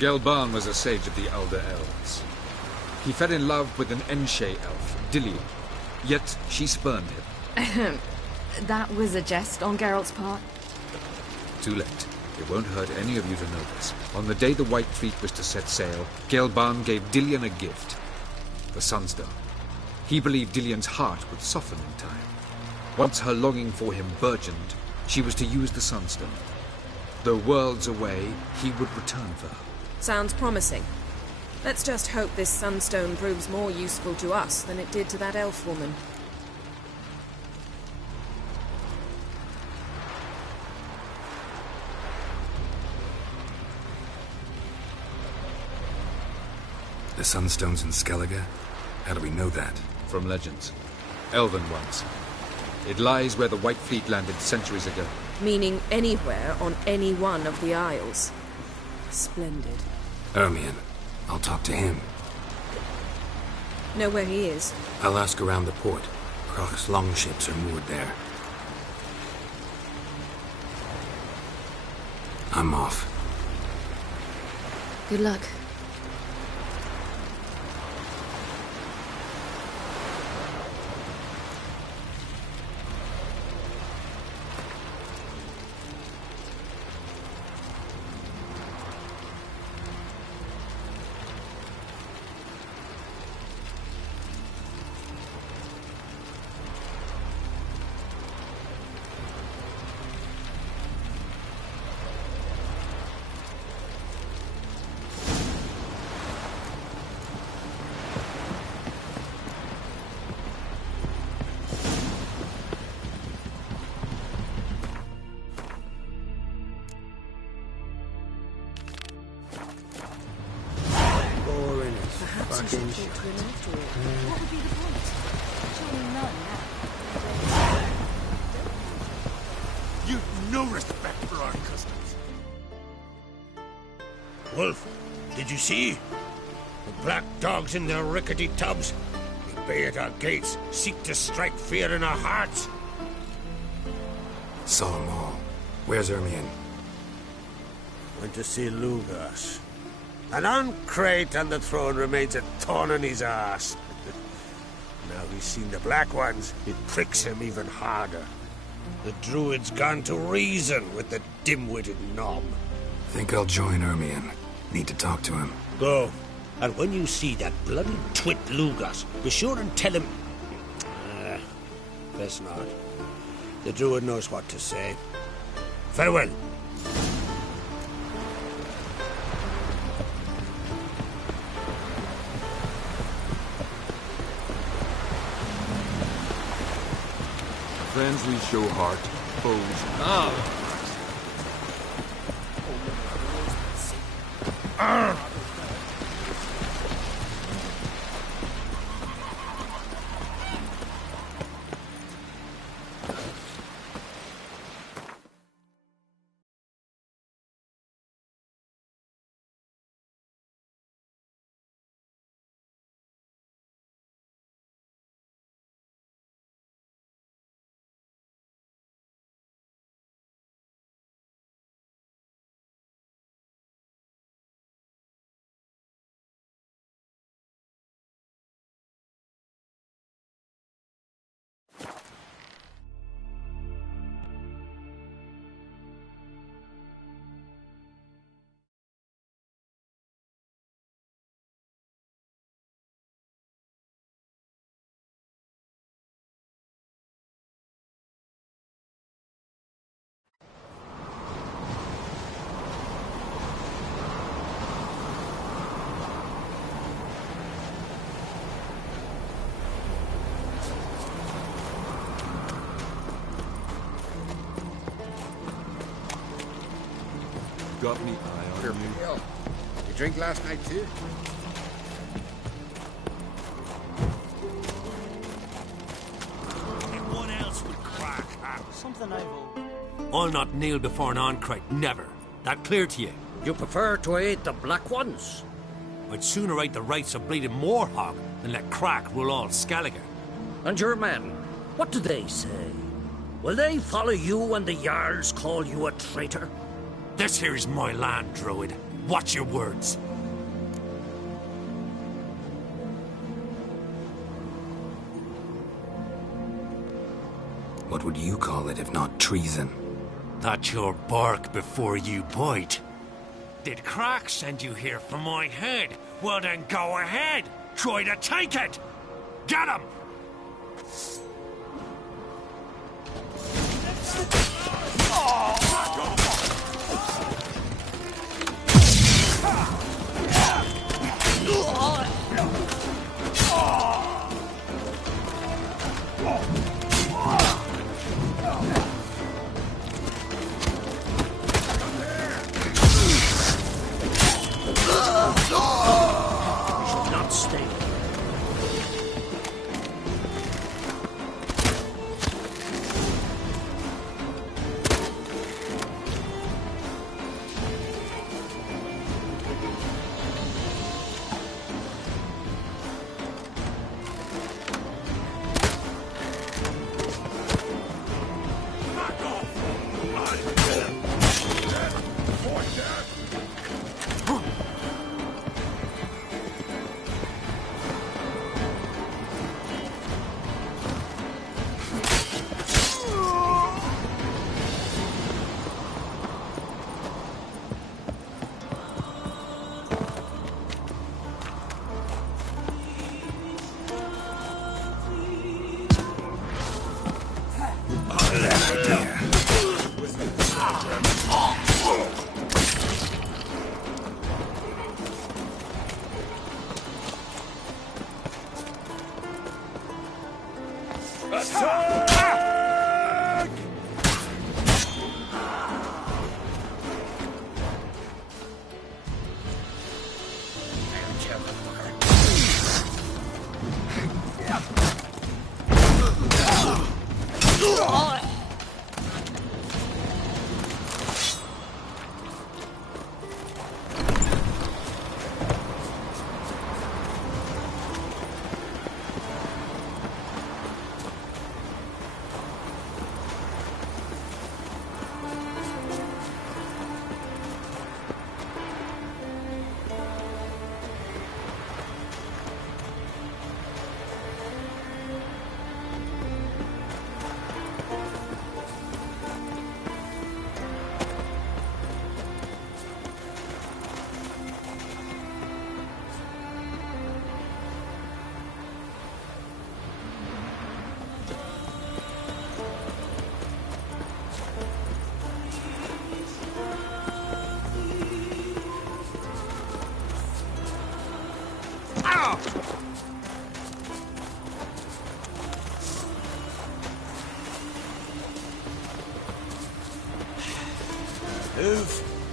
Gelban was a sage of the Elder Elves. He fell in love with an Enshe elf, Dillion, yet she spurned him. That was a jest on Geralt's part? Too late. It won't hurt any of you to know this. On the day the White Fleet was to set sail, Gelban gave Dillion a gift. The Sunstone. He believed Dillion's heart would soften in time. Once her longing for him burgeoned, she was to use the Sunstone. Though worlds away, he would return for her. Sounds promising. Let's just hope this Sunstone proves more useful to us than it did to that elf woman. The Sunstone's in Skellige? How do we know that? From legends. Elven ones. It lies where the White Fleet landed centuries ago. Meaning anywhere on any one of the Isles. Splendid. Ermion. I'll talk to him. Know where he is? I'll ask around the port. Croc's longships are moored there. I'm off. Good luck. You've no respect for our customs. Wolf, did you see? The black dogs in their rickety tubs. They bay at our gates, seek to strike fear in our hearts. Saw them all. Where's Ermion? Went to see Lugas. And on Crate on the throne remains a thorn in his arse. Now he's seen the Black Ones, it pricks him even harder. The Druid's gone to reason with the dim-witted Nom. Think I'll join Ermion. Need to talk to him. Go. And when you see that bloody twit Lugas, be sure and tell him... best not. The Druid knows what to say. Farewell. Friends we show heart, foes. Got me eye on you. You drink last night too? Anyone else would crack, huh? Something I will. I'll not kneel before an Oncrite, never. That clear to you? You prefer to aid the Black Ones? I'd sooner right the rights of bleeding Moorhog than let Crack rule all Skellige. And your men, what do they say? Will they follow you when the Jarls call you a traitor? This here is my land, Druid. Watch your words. What would you call it if not treason? That's your bark before you bite. Did Crach send you here for my head? Well then go ahead! Try to take it! Get him! Not stay.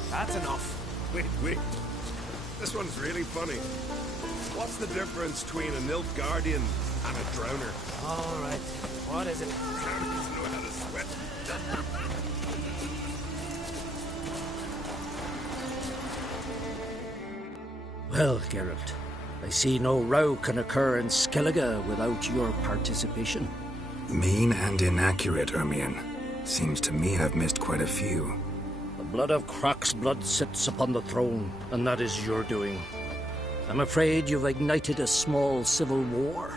That's enough. Wait. This one's really funny. What's the difference between a Nilfgaardian and a drowner? All right. What is it? Drowners know how to sweat. Well, Geralt, I see no row can occur in Skellige without your participation. Mean and inaccurate, Ermion. Seems to me I've missed quite a few. The blood of Crach's blood sits upon the throne, and that is your doing. I'm afraid you've ignited a small civil war.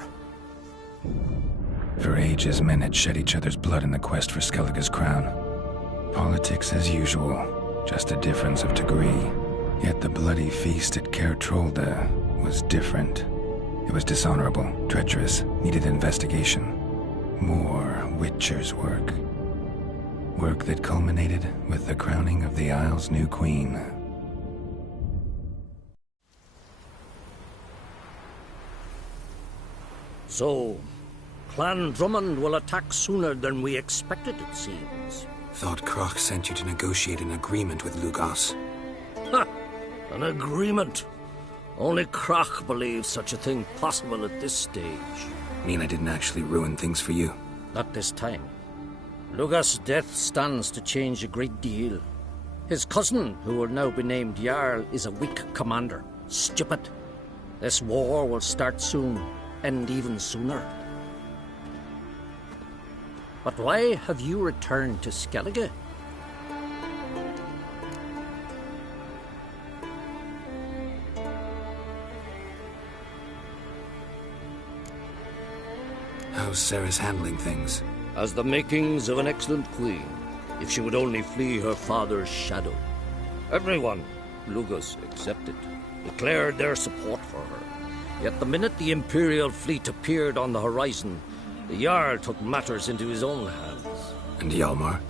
For ages, men had shed each other's blood in the quest for Skellige's crown. Politics as usual, just a difference of degree. Yet the bloody feast at Caer Trolda was different. It was dishonorable, treacherous, needed investigation. More Witcher's work. Work that culminated with the crowning of the Isle's new queen. So, Clan Drummond will attack sooner than we expected, it seems. Thought Crach sent you to negotiate an agreement with Lugas. Ha! An agreement? Only Crach believes such a thing possible at this stage. Mean I didn't actually ruin things for you? Not this time. Lugas' death stands to change a great deal. His cousin, who will now be named Jarl, is a weak commander. Stupid. This war will start soon, end even sooner. But why have you returned to Skellige? How's Ceres handling things? As the makings of an excellent queen, if she would only flee her father's shadow. Everyone, Lugus excepted, declared their support for her. Yet the minute the Imperial fleet appeared on the horizon, the Jarl took matters into his own hands. And Hjalmar?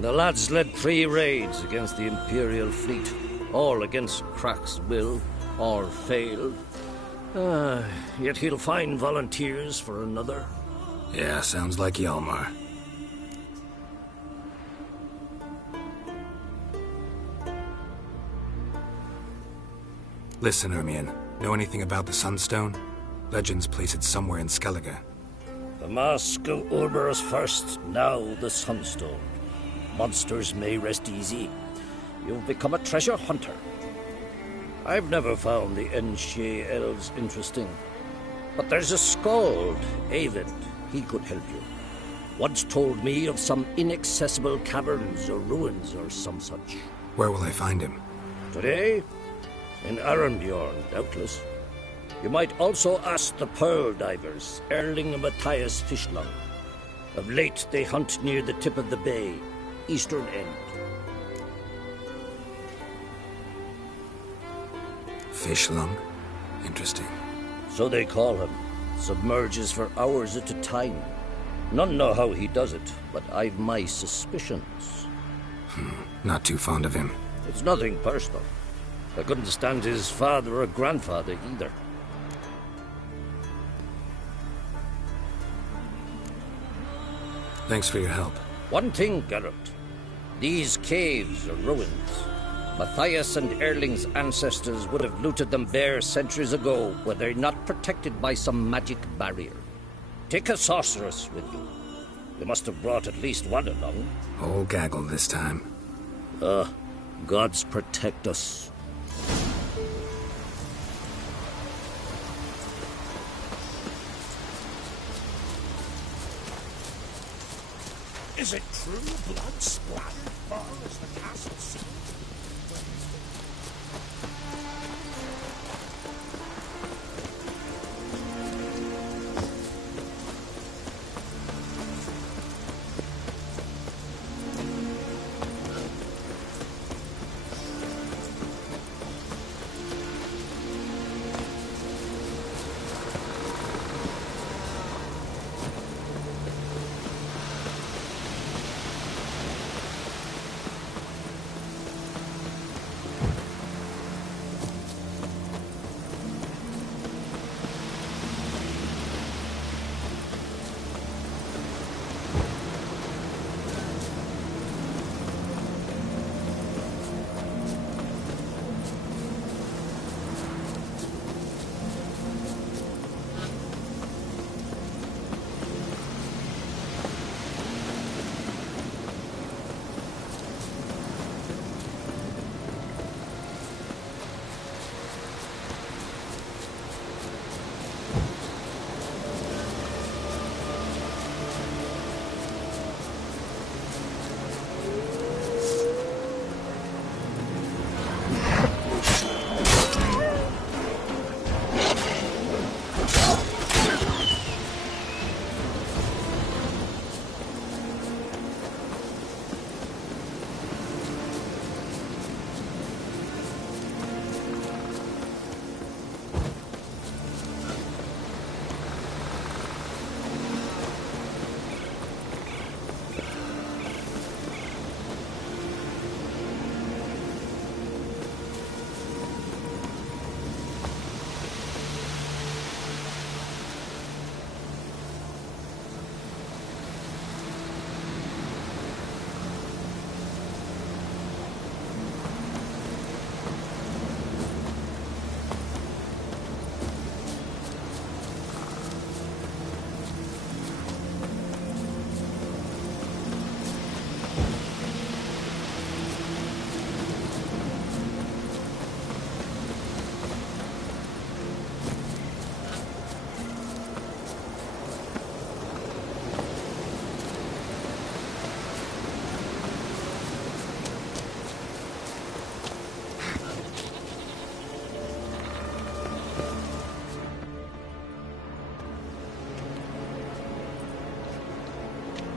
The lads led 3 raids against the Imperial fleet, all against Crach's will, or failed. Yet he'll find volunteers for another. Yeah, sounds like Hjalmar. Listen, Ermion. Know anything about the Sunstone? Legends place it somewhere in Skellige. The mask of Urberus first, now the Sunstone. Monsters may rest easy. You've become a treasure hunter. I've never found the Enshe elves interesting. But there's a skald, Eyvind. He could help you. Once told me of some inaccessible caverns or ruins or some such. Where will I find him? Today? In Arenbjorn, doubtless. You might also ask the Pearl Divers, Erling and Matthias Fishlung. Of late, they hunt near the tip of the bay, eastern end. Fishlung? Interesting. So they call him. Submerges for hours at a time. None know how he does it, but I've my suspicions. Not too fond of him. It's nothing personal. I couldn't stand his father or grandfather either. Thanks for your help. One thing, Geralt. These caves are ruins. Matthias and Erling's ancestors would have looted them bare centuries ago were they not protected by some magic barrier. Take a sorceress with you. You must have brought at least one along. Whole gaggle this time. Gods protect us. Is it true blood splattered far as the castle seemed?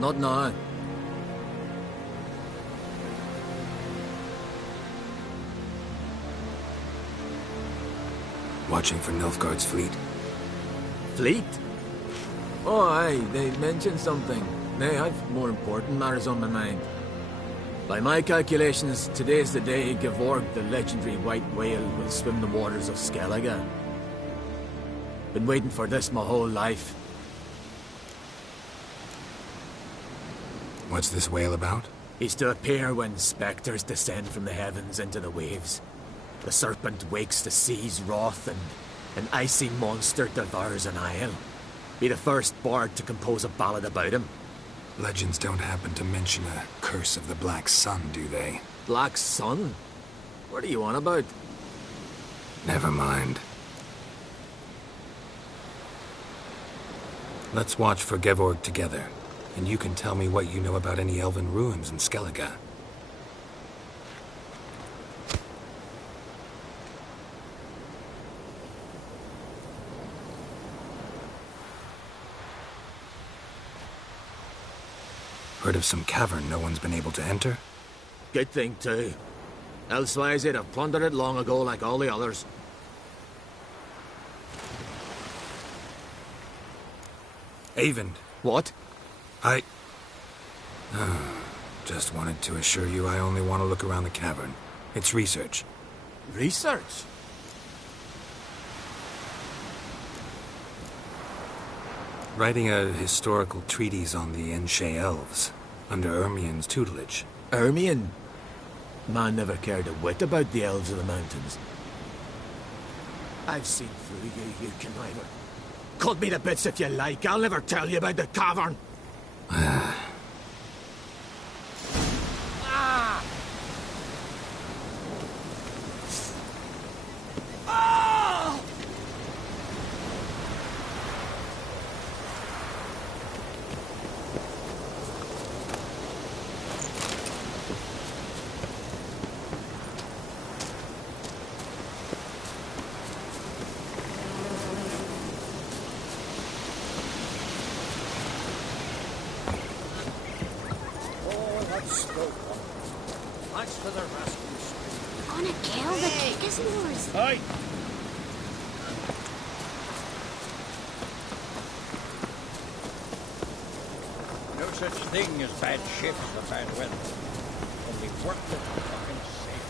Not now. Watching for Nilfgaard's fleet. Fleet? Oh, aye, they mentioned something. Nay, I've more important matters on my mind. By my calculations, today's the day Gevorg, the legendary white whale, will swim the waters of Skellige. Been waiting for this my whole life. What's this whale about? He's to appear when spectres descend from the heavens into the waves. The serpent wakes the sea's wrath, and an icy monster devours an isle. Be the first bard to compose a ballad about him. Legends don't happen to mention a curse of the Black Sun, do they? Black Sun? What are you on about? Never mind. Let's watch for Gevorg together, and you can tell me what you know about any elven ruins in Skellige. Heard of some cavern no one's been able to enter? Good thing, too. Elsewise, they'd have plundered it long ago like all the others. Eyvind. What? Just wanted to assure you I only want to look around the cavern. It's research. Research? Writing a historical treatise on the Enshe elves, under Ermien's tutelage. Ermien? Man never cared a whit about the elves of the mountains. I've seen through you, you conniver. Cut me to bits if you like, I'll never tell you about the cavern. Thanks for the rescue. On a kill, the cake is yours. Hey! No such thing as bad ships or bad weather. Only work that fucking safe.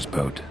Jennifer's boat.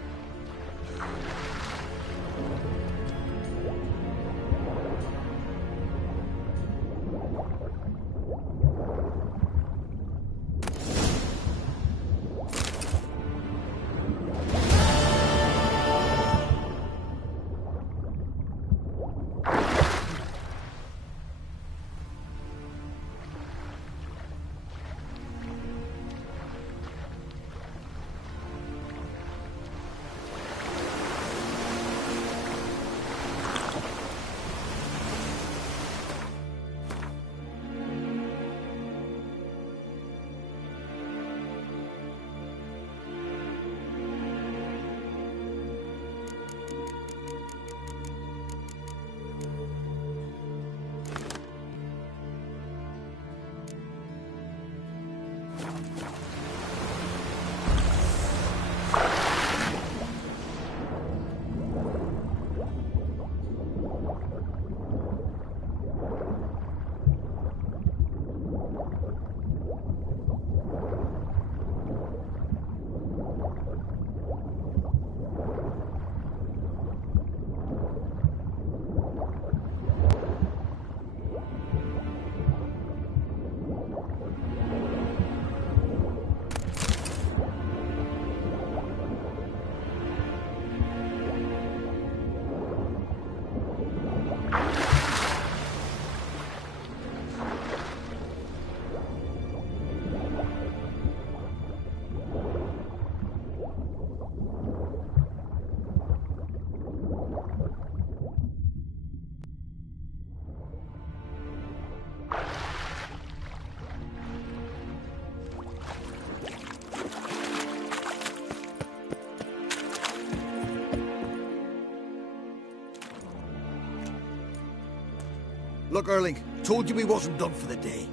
Look, Erling, told you we wasn't done for the day.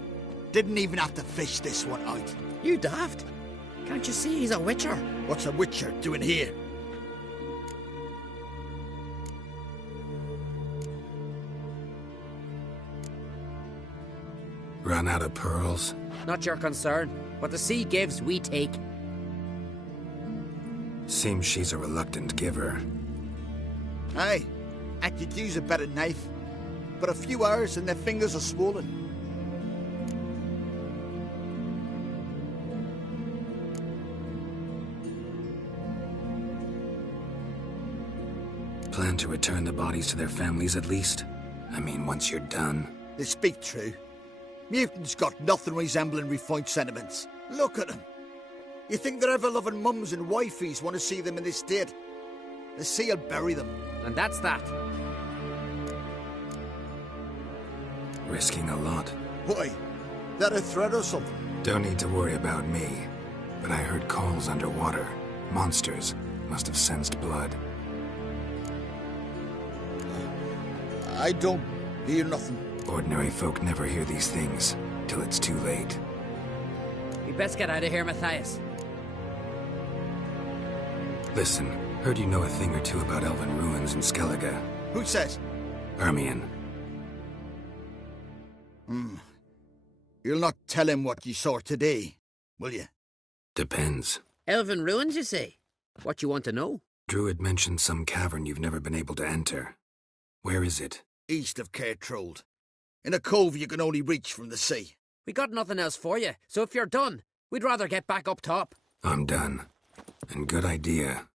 Didn't even have to fish this one out. You daft? Can't you see he's a witcher? What's a witcher doing here? Run out of pearls? Not your concern. What the sea gives, we take. Seems she's a reluctant giver. Aye, I could use a better knife. But a few hours and their fingers are swollen. Plan to return the bodies to their families at least? I mean, once you're done. They speak true. Mutants got nothing resembling refined sentiments. Look at them. You think their ever-loving mums and wifeys want to see them in this state? The sea will bury them. And that's that. Risking a lot. Why? That a threat or something? Don't need to worry about me. But I heard calls underwater. Monsters must have sensed blood. I don't hear nothing. Ordinary folk never hear these things, till it's too late. We best get out of here, Matthias. Listen, heard you know a thing or two about elven ruins in Skellige. Who says? Ermion. You'll not tell him what you saw today, will you? Depends. Elven ruins, you say? What you want to know? Druid mentioned some cavern you've never been able to enter. Where is it? East of Cairtrold. In a cove you can only reach from the sea. We got nothing else for you, so if you're done, we'd rather get back up top. I'm done. And good idea.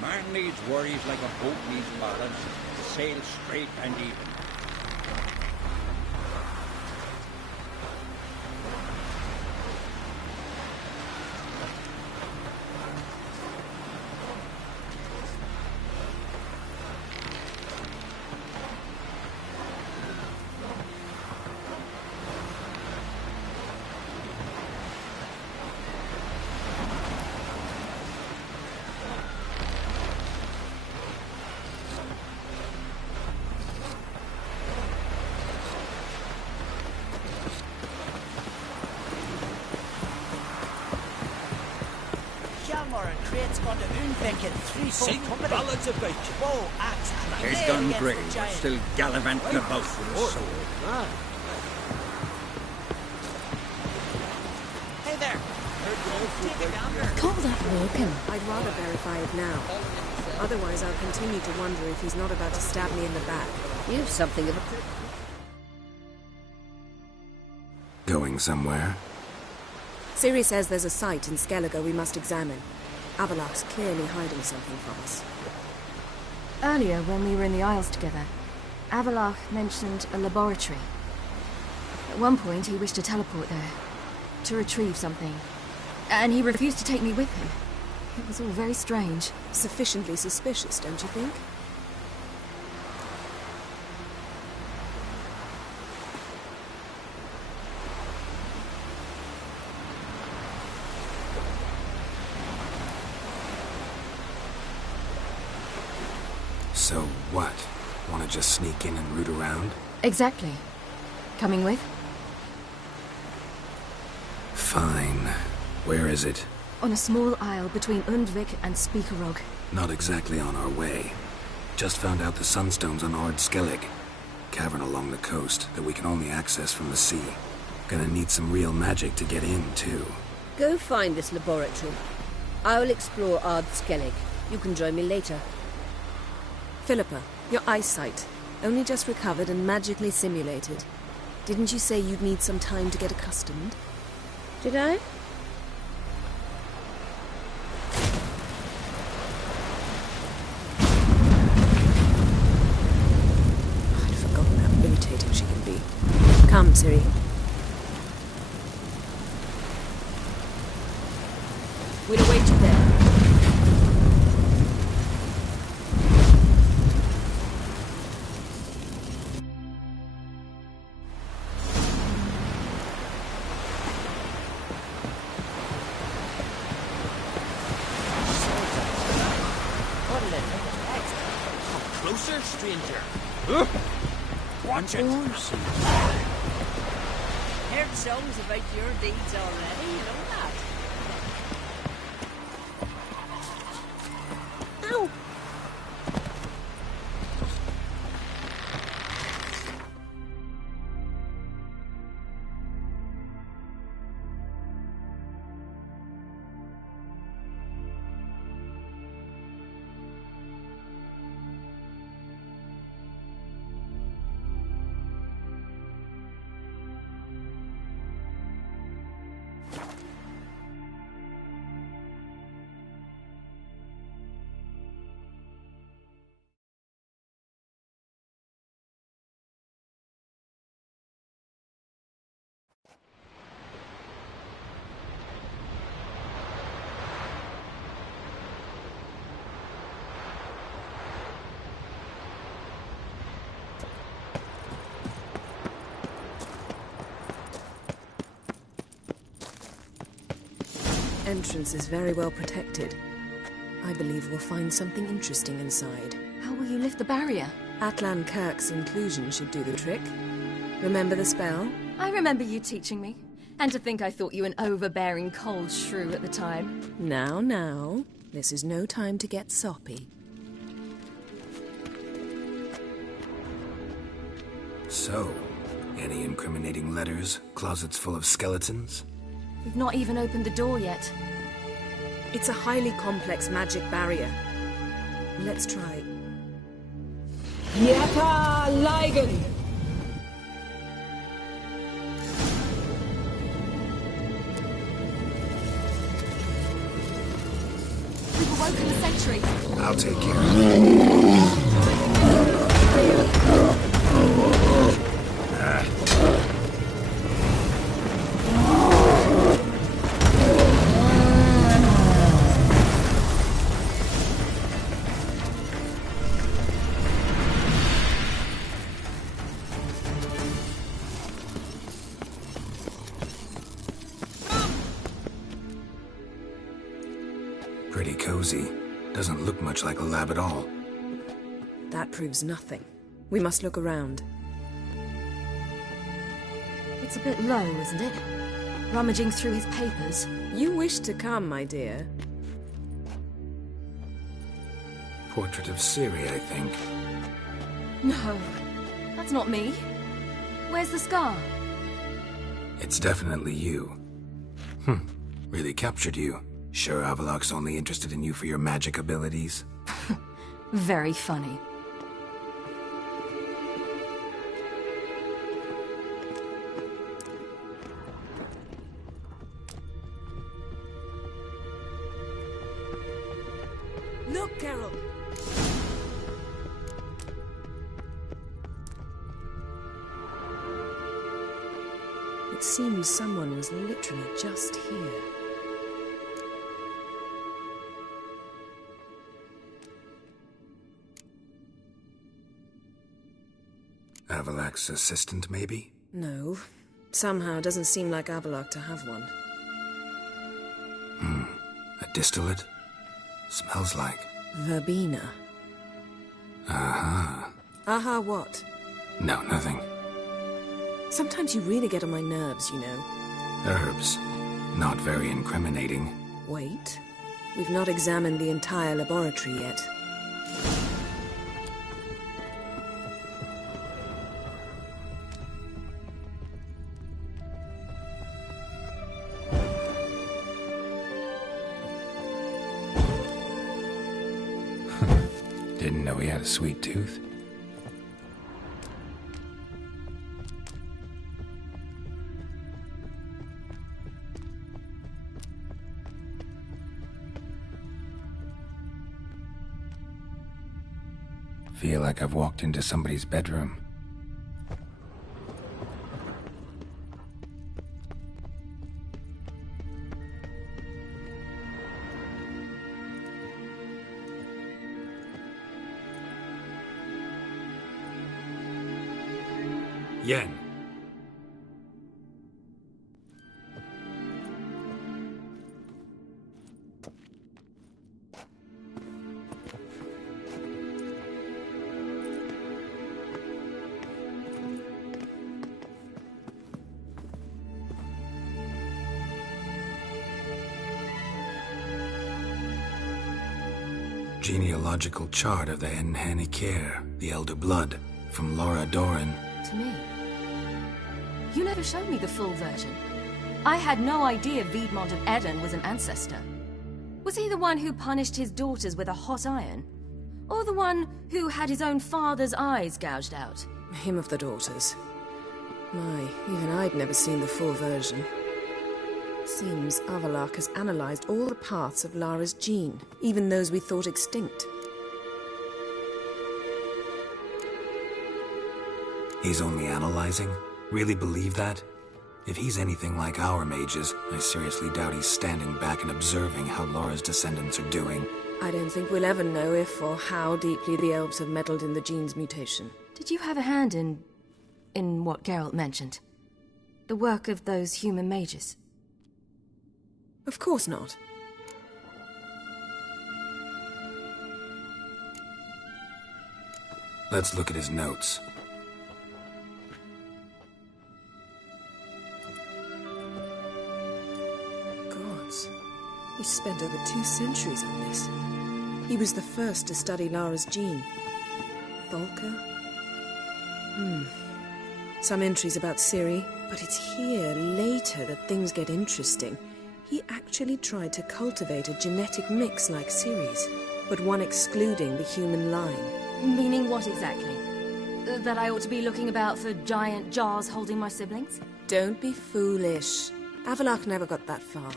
Man needs worries like a boat needs balance to sail straight and even. Sing ballads about you. Whoa, axe, He's gone grey, but still gallivanting about with his sword. Hey there! Call that broken. I'd rather verify it now. Otherwise, I'll continue to wonder if he's not about to stab me in the back. You've something of a... Going somewhere? Ciri says there's a site in Skellige we must examine. Avallac'h's clearly hiding something from us. Earlier, when we were in the Isles together, Avallac'h mentioned a laboratory. At one point, he wished to teleport there, to retrieve something. And he refused to take me with him. It was all very strange. Sufficiently suspicious, don't you think? So what? Want to just sneak in and root around? Exactly. Coming with? Fine. Where is it? On a small isle between Undvik and Speakerog. Not exactly on our way. Just found out the Sunstone's on Ard Skellig. Cavern along the coast that we can only access from the sea. Gonna need some real magic to get in, too. Go find this laboratory. I'll explore Ard Skellig. You can join me later. Philippa, your eyesight. Only just recovered and magically simulated. Didn't you say you'd need some time to get accustomed? Did I? I'd forgotten how irritating she can be. Come, Ciri. We'll await you there. Closer, stranger. Watch it. Heard songs about your deeds already, you know that? Ow! Entrance is very well protected. I believe we'll find something interesting inside. How will you lift the barrier? Atlan Kirk's inclusion should do the trick. Remember the spell? I remember you teaching me. And to think I thought you an overbearing cold shrew at the time. Now. This is no time to get soppy. So, any incriminating letters? Closets full of skeletons? We've not even opened the door yet. It's a highly complex magic barrier. Let's try. Yata Ligen! We've awoken the sentry. I'll take care of it. Pretty cozy. Doesn't look much like a lab at all. That proves nothing. We must look around. It's a bit low, isn't it? Rummaging through his papers. You wish to come, my dear. Portrait of Ciri, I think. No, that's not me. Where's the scar? It's definitely you. Really captured you. Sure Avallac'h's only interested in you for your magic abilities? Very funny. Look, Carol! It seems someone was literally just here. Avallac'h's assistant, maybe? No. Somehow doesn't seem like Avallac'h to have one. A distillate? Smells like... Verbena. Aha. Aha what? No, nothing. Sometimes you really get on my nerves, you know. Herbs. Not very incriminating. Wait. We've not examined the entire laboratory yet. didn't know he had a sweet tooth. Feel like I've walked into somebody's bedroom. Yen. Genealogical chart of the Enhani Care, the Elder Blood, from Laura Doran. To me. You never showed me the full version. I had no idea Viedmont of Eden was an ancestor. Was he the one who punished his daughters with a hot iron? Or the one who had his own father's eyes gouged out? Him of the daughters. My, even I'd never seen the full version. Seems Avallac'h has analyzed all the parts of Lara's gene, even those we thought extinct. He's only analyzing? Really believe that? If he's anything like our mages, I seriously doubt he's standing back and observing how Lara's descendants are doing. I don't think we'll ever know if or how deeply the elves have meddled in the gene's mutation. Did you have a hand in what Geralt mentioned? The work of those human mages? Of course not. Let's look at his notes. Gods. He spent over 2 centuries on this. He was the first to study Lara's gene. Volker? Some entries about Ciri, but it's here, later, that things get interesting. He actually tried to cultivate a genetic mix like Ciri's, but one excluding the human line. Meaning what exactly? That I ought to be looking about for giant jars holding my siblings? Don't be foolish. Avallac'h never got that far.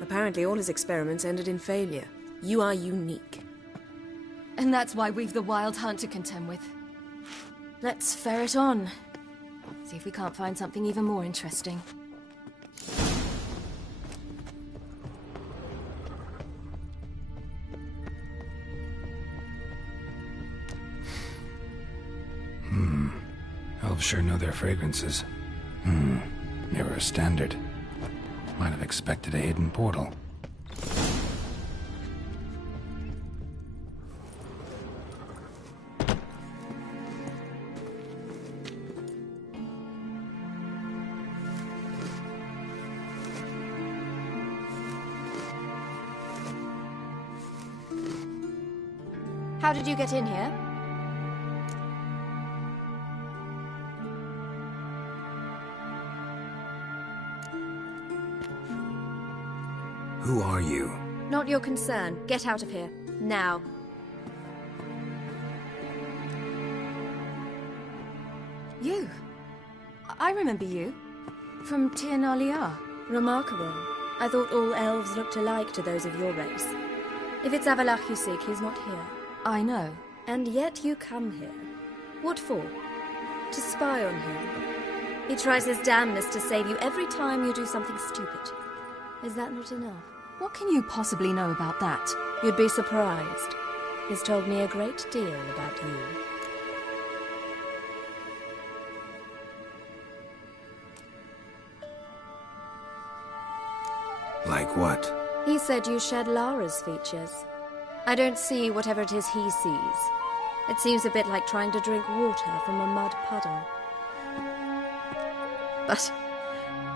Apparently all his experiments ended in failure. You are unique. And that's why we've the Wild Hunt to contend with. Let's ferret on. See if we can't find something even more interesting. Elves sure know their fragrances. Never a standard. Might have expected a hidden portal. How did you get in here? Who are you? Not your concern. Get out of here. Now. You? I remember you. From Tir na Liar. Remarkable. I thought all elves looked alike to those of your race. If it's Avallac'h you seek, he's not here. I know. And yet you come here. What for? To spy on him. He tries his damnedest to save you every time you do something stupid. Is that not enough? What can you possibly know about that? You'd be surprised. He's told me a great deal about you. Like what? He said you shared Lara's features. I don't see whatever it is he sees. It seems a bit like trying to drink water from a mud puddle. But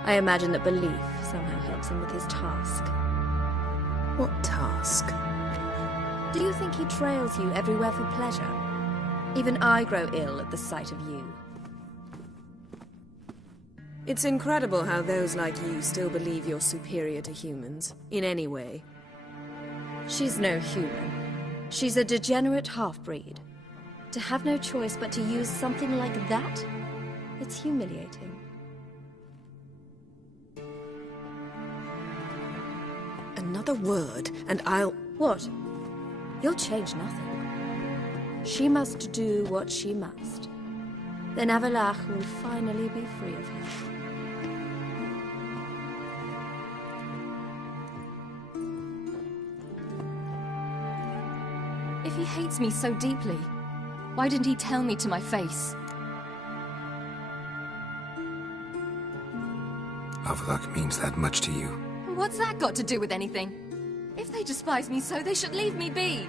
I imagine that belief somehow helps him with his task. What task? Do you think he trails you everywhere for pleasure? Even I grow ill at the sight of you. It's incredible how those like you still believe you're superior to humans, in any way. She's no human. She's a degenerate half-breed. To have no choice but to use something like that? It's humiliating. Another word, and I'll... What? You'll change nothing. She must do what she must. Then Avallac'h will finally be free of her. If he hates me so deeply, why didn't he tell me to my face? Avallac'h means that much to you? What's that got to do with anything? If they despise me so, they should leave me be.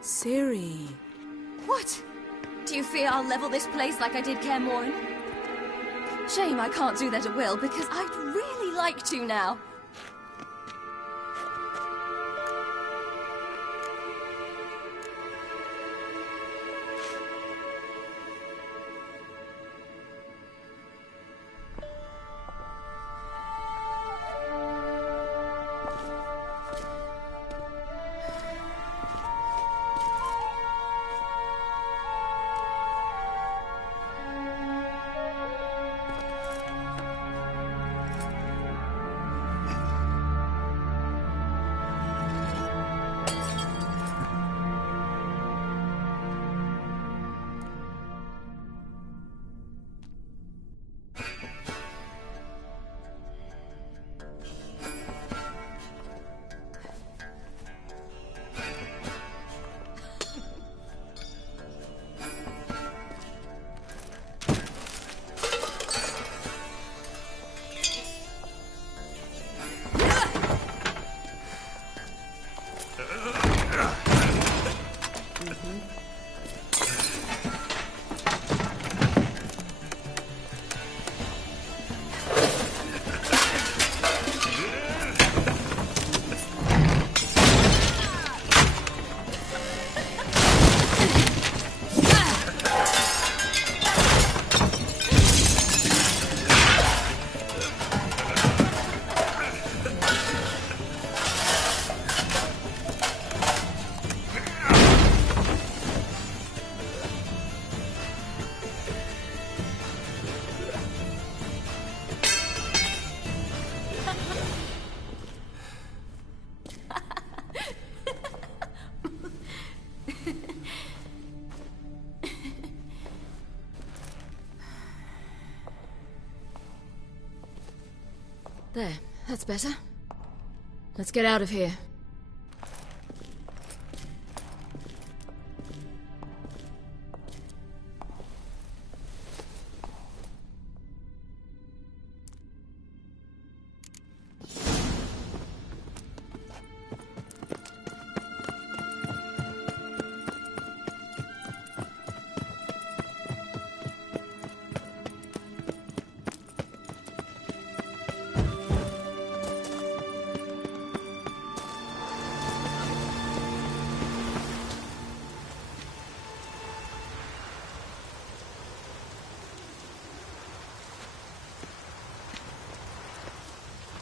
Ciri. What? Do you fear I'll level this place like I did Kaer Morhen? Shame I can't do that at will, because I'd really like to now. There, that's better. Let's get out of here.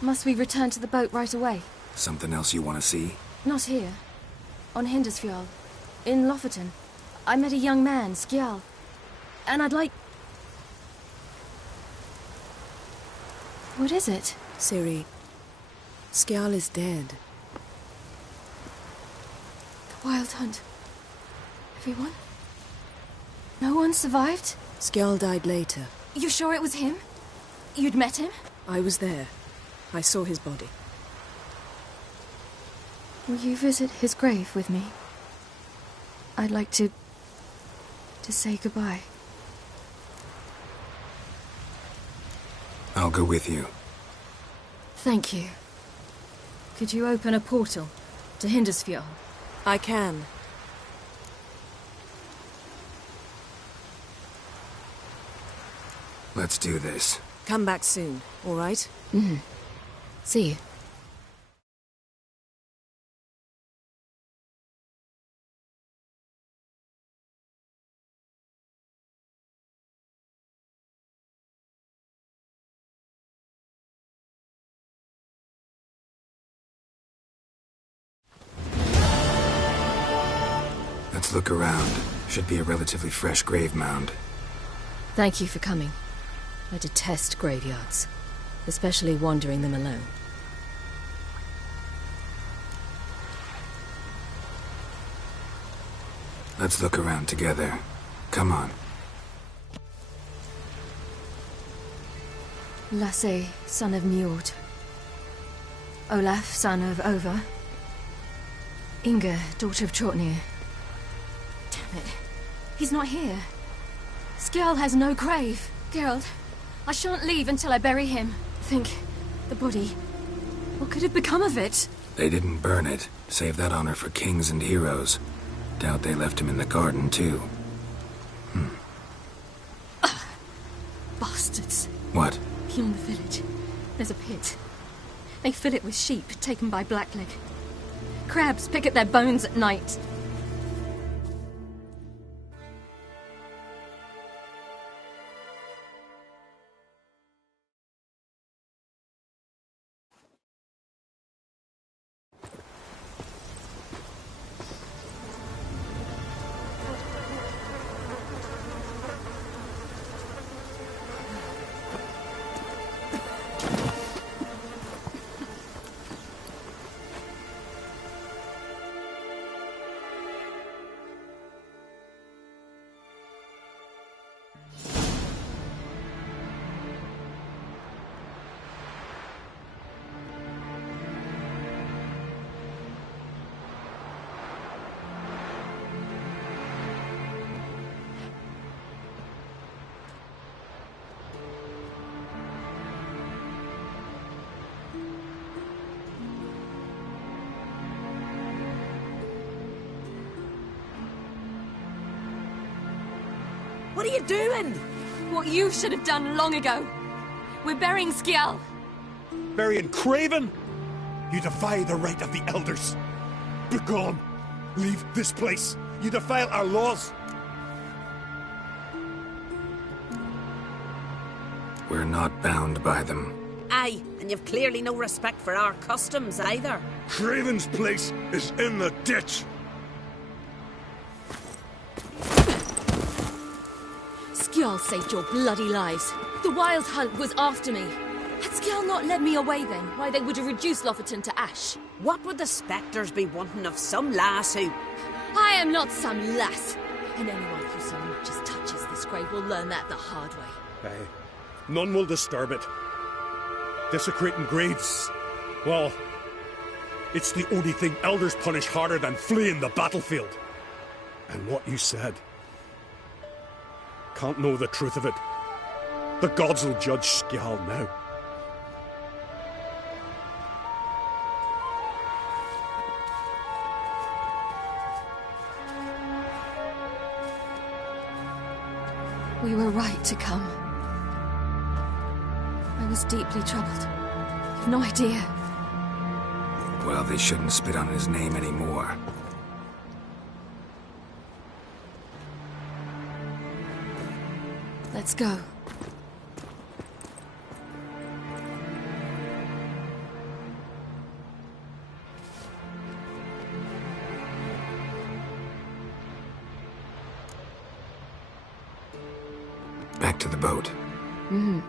Must we return to the boat right away? Something else you want to see? Not here. On Hindarsfjall. In Lofoten. I met a young man, Skjal. And I'd like... What is it? Ciri, Skjal is dead. The Wild Hunt. Everyone? No one survived? Skjal died later. You sure it was him? You'd met him? I was there. I saw his body. Will you visit his grave with me? I'd like to say goodbye. I'll go with you. Thank you. Could you open a portal to Hindarsfjall? I can. Let's do this. Come back soon, all right? Mm-hmm. See you. Let's look around. Should be a relatively fresh grave mound. Thank you for coming. I detest graveyards, especially wandering them alone. Let's look around together. Come on. Lasse, son of Njord. Olaf, son of Over. Inga, daughter of Trotnir. Damn it. He's not here. Skjall has no grave. Geralt, I shan't leave until I bury him. Think, the body. What could have become of it? They didn't burn it. Save that honor for kings and heroes. Doubt they left him in the garden, too. Bastards. What? Beyond the village, there's a pit. They fill it with sheep taken by Blackleg. Crabs pick at their bones at night. What are you doing? What you should have done long ago. We're burying Skjall. Burying Craven? You defy the right of the elders. Begone. Leave this place. You defile our laws. We're not bound by them. Aye, and you've clearly no respect for our customs either. Craven's place is in the ditch. Skjall saved your bloody lives. The Wild Hunt was after me. Had Skjall not led me away then, why they would have reduced Lofoten to ash. What would the spectres be wanting of some lass who... I am not some lass. And anyone who so much as touches this grave will learn that the hard way. Aye. None will disturb it. Desecrating graves, well, it's the only thing elders punish harder than fleeing the battlefield. And what you said, can't know the truth of it. The gods will judge Skjall now. We were right to come. I was deeply troubled. You've no idea. Well, they shouldn't spit on his name anymore. Let's go. Back to the boat. Mm-hmm.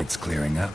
It's clearing up.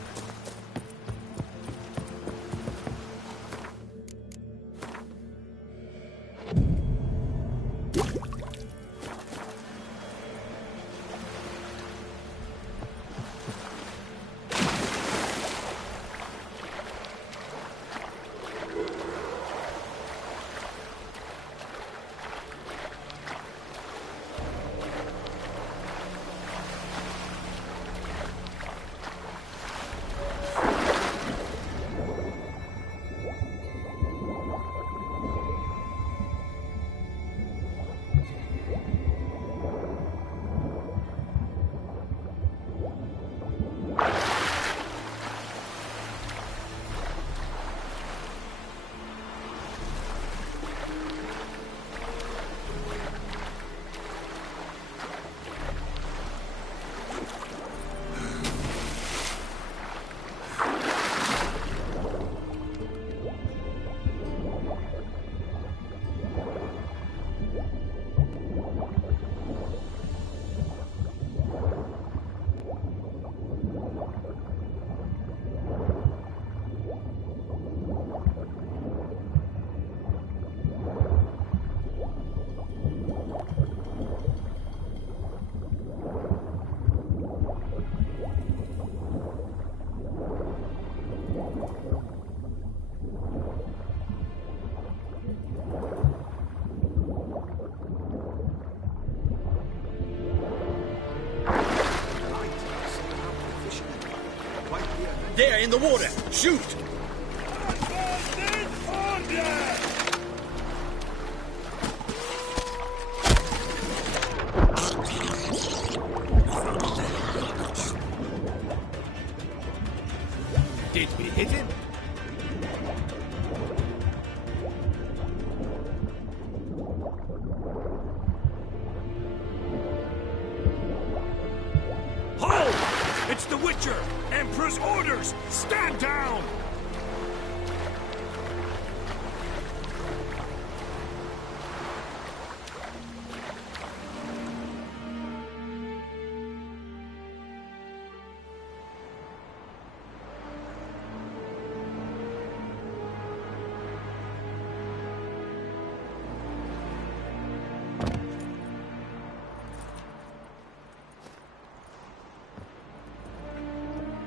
There, in the water! Shoot! Did we hit him? Hold! It's the Witcher! Emperor's orders! Stand down!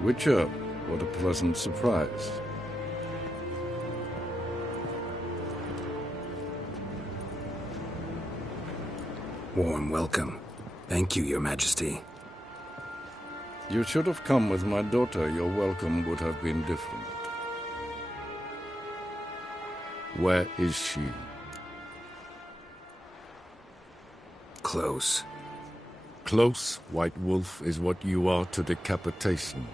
Witcher, what a pleasant surprise. Warm welcome. Thank you, Your Majesty. You should have come with my daughter. Your welcome would have been different. Where is she? Close. Close, White Wolf, is what you are to decapitation.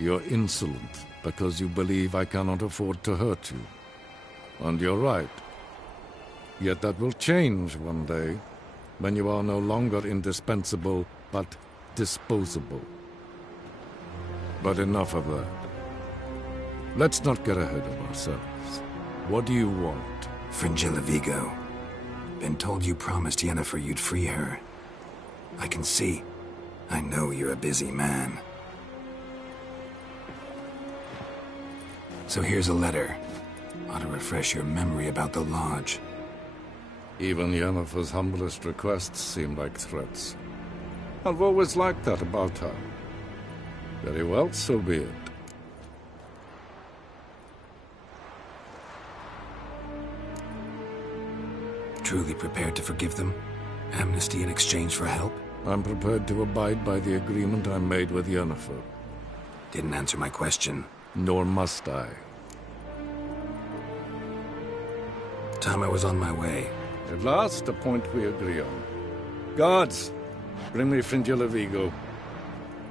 You're insolent because you believe I cannot afford to hurt you. And you're right. Yet that will change one day, when you are no longer indispensable, but disposable. But enough of that. Let's not get ahead of ourselves. What do you want? Fringilla Vigo. Been told you promised Yennefer you'd free her. I can see. I know you're a busy man. So here's a letter. Ought to refresh your memory about the Lodge. Even Yennefer's humblest requests seem like threats. I've always liked that about her. Very well, so be it. Truly prepared to forgive them? Amnesty in exchange for help? I'm prepared to abide by the agreement I made with Yennefer. Didn't answer my question. Nor must I. Time I was on my way. At last, a point we agree on. Guards, bring me Fringilla Vigo.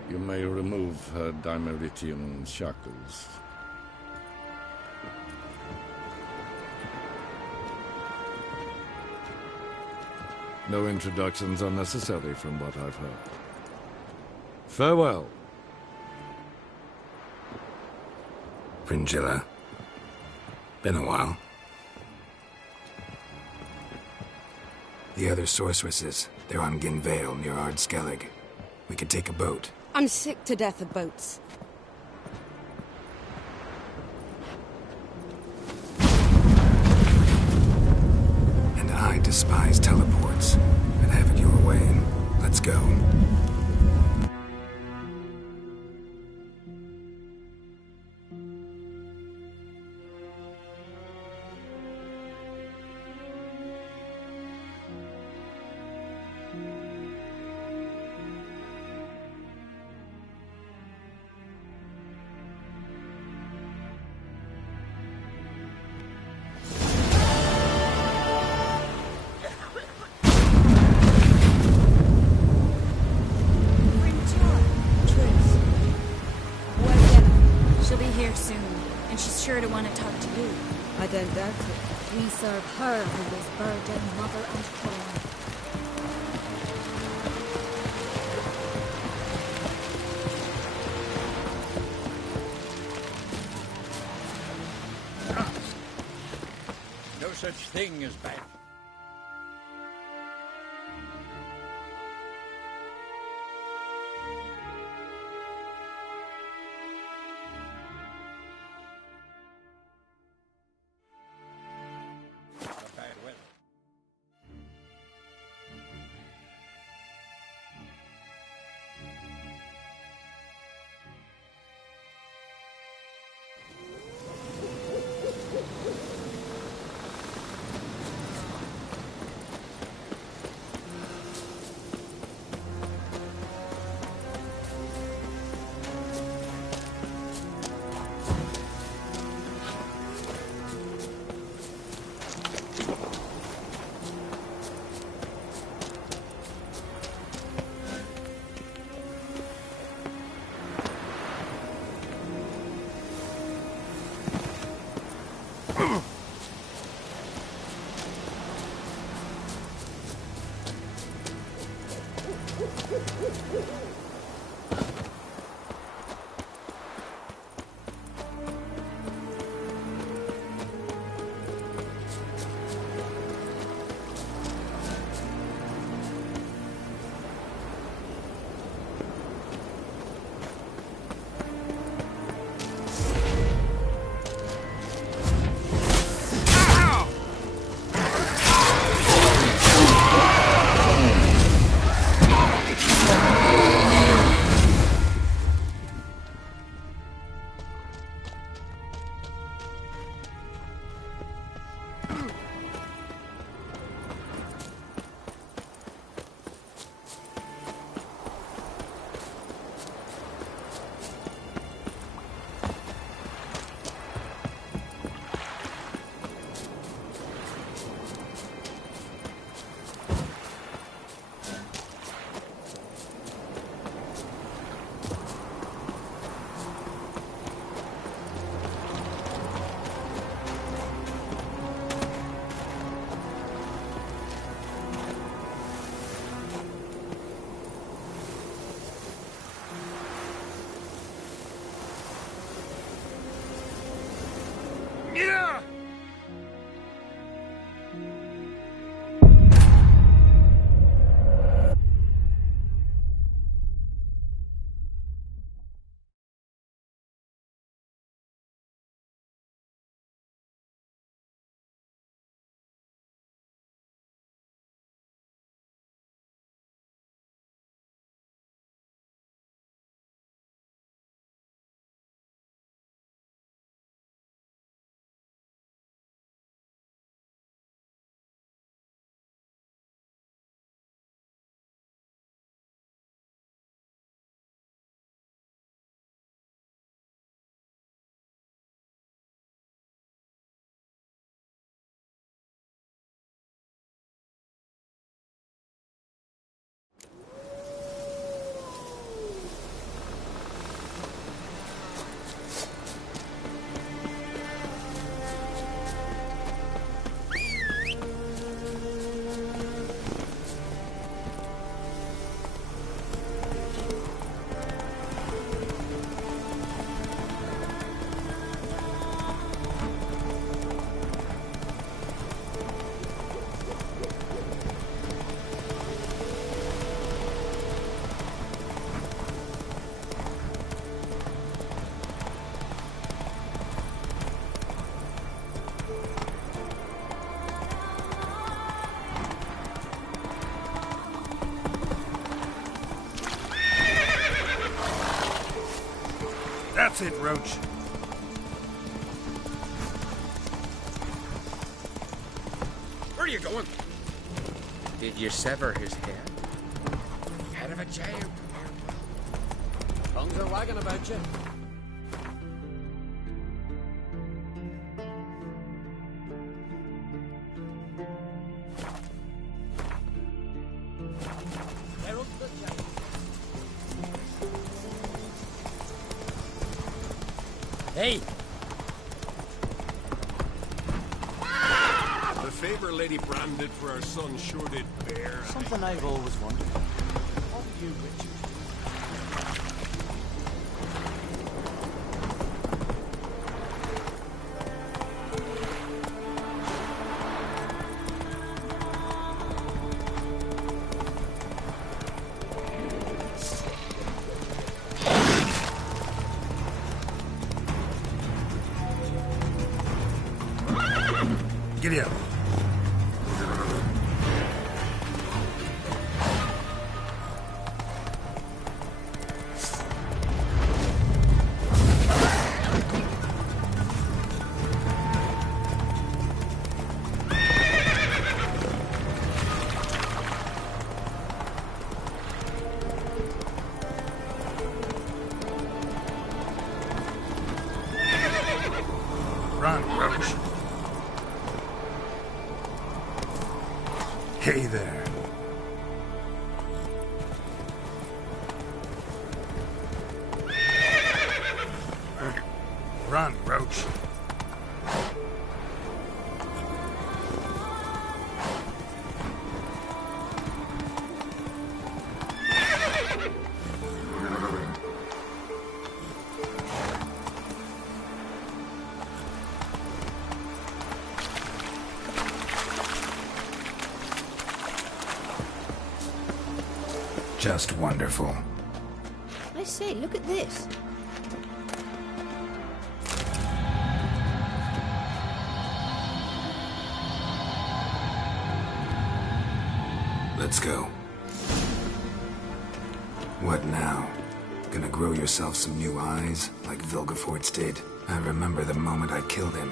You may remove her Dimeritian shackles. No introductions are necessary from what I've heard. Farewell. Fringilla. Been a while. The other sorceresses, they're on Ginvale near Ard Skellig. We could take a boat. I'm sick to death of boats. And I despise teleports. And have it your way. Let's go. Sure to want to talk to you. I don't doubt it. We serve her who is burden, mother, and queen. No such thing as bad. That's it, Roach. Where are you going? Did you sever his head? Head of a jail. Tongues are wagging about you. Hey! The favor Lady Bran did for our son sure did bear. Something I've always wondered. What were you, Richard? Giddy up. Run, Roach. Hey there. Run, Roach. Just wonderful. I say, look at this. Let's go. What now? Gonna grow yourself some new eyes, like Vilgefortz did? I remember the moment I killed him.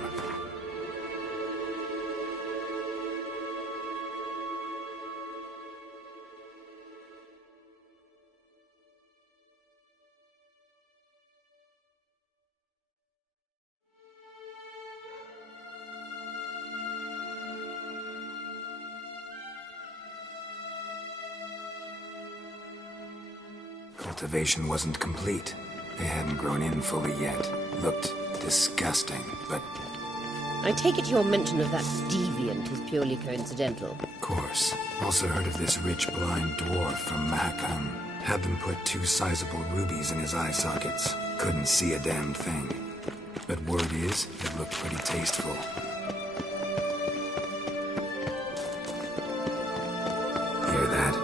Cultivation wasn't complete. They hadn't grown in fully yet. Looked disgusting, but... I take it your mention of that deviant is purely coincidental. Of course. Also heard of this rich blind dwarf from Mahakam. Had them put 2 sizable rubies in his eye sockets. Couldn't see a damned thing. But word is, it looked pretty tasteful. Hear that?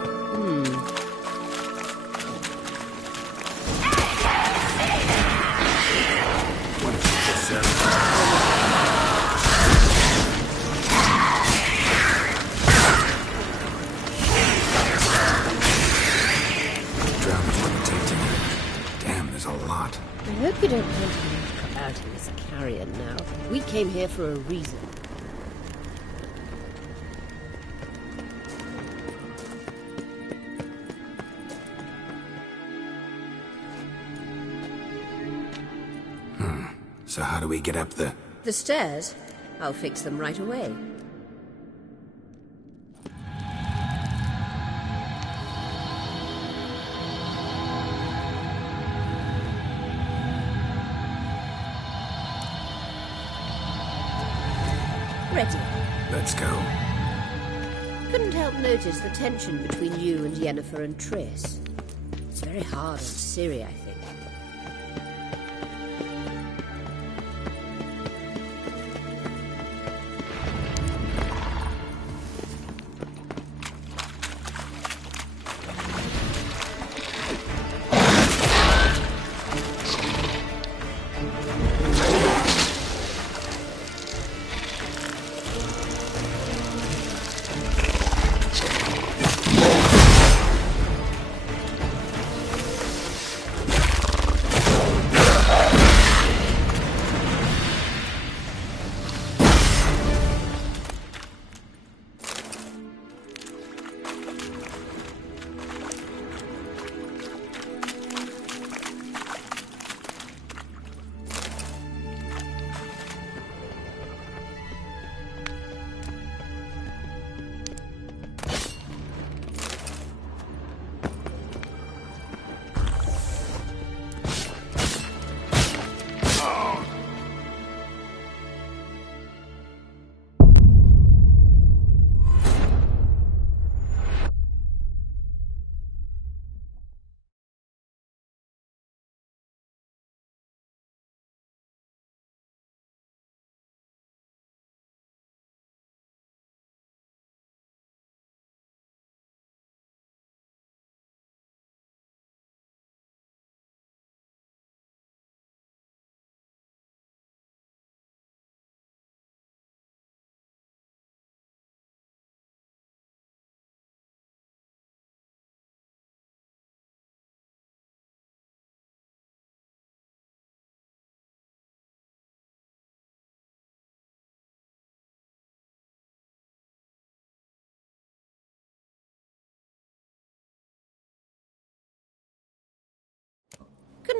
I hope you don't want to come out in this carrion now. We came here for a reason. So how do we get up the... The stairs? I'll fix them right away. Ready. Let's go. Couldn't help notice the tension between you and Yennefer and Triss. It's very hard on Ciri, I think.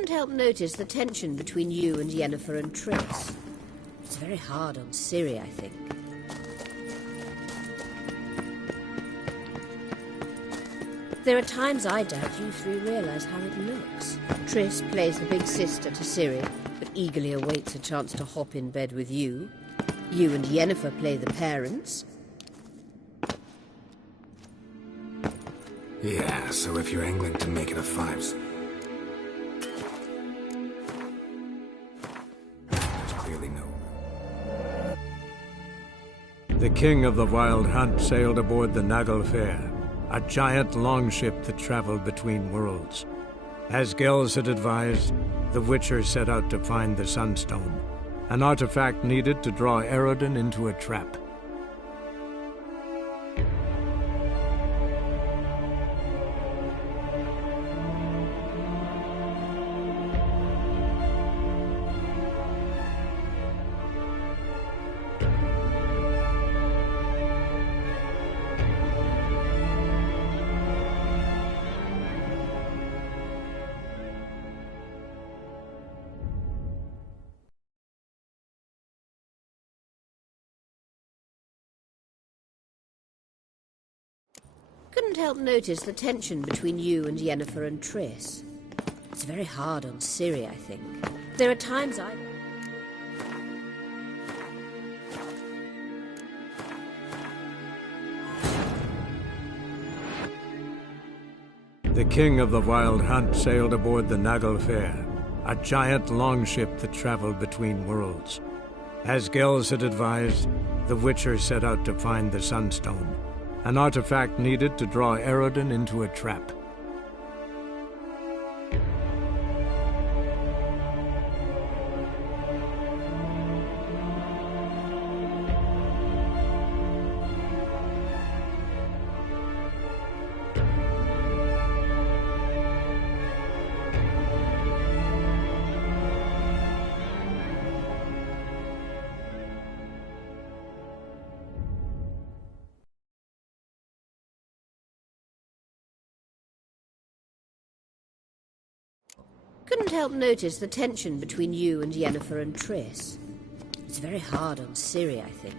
Couldn't help notice the tension between you and Yennefer and Triss. It's very hard on Ciri, I think. There are times I doubt you three realize how it looks. Triss plays the big sister to Ciri, but eagerly awaits a chance to hop in bed with you. You and Yennefer play the parents. Yeah, so if you're angling to make it a fives... there's clearly no... The king of the Wild Hunt sailed aboard the Naglfar, a giant longship that traveled between worlds. As Gels had advised, the Witcher set out to find the Sunstone, an artifact needed to draw Eredin into a trap. Couldn't help notice the tension between you and Yennefer and Triss. It's very hard on Ciri, I think. There are times I... The king of the Wild Hunt sailed aboard the Naglfar, a giant longship that traveled between worlds. As Gels had advised, the Witcher set out to find the Sunstone, an artifact needed to draw Eredin into a trap. Couldn't help notice the tension between you and Yennefer and Triss. It's very hard on Ciri, I think.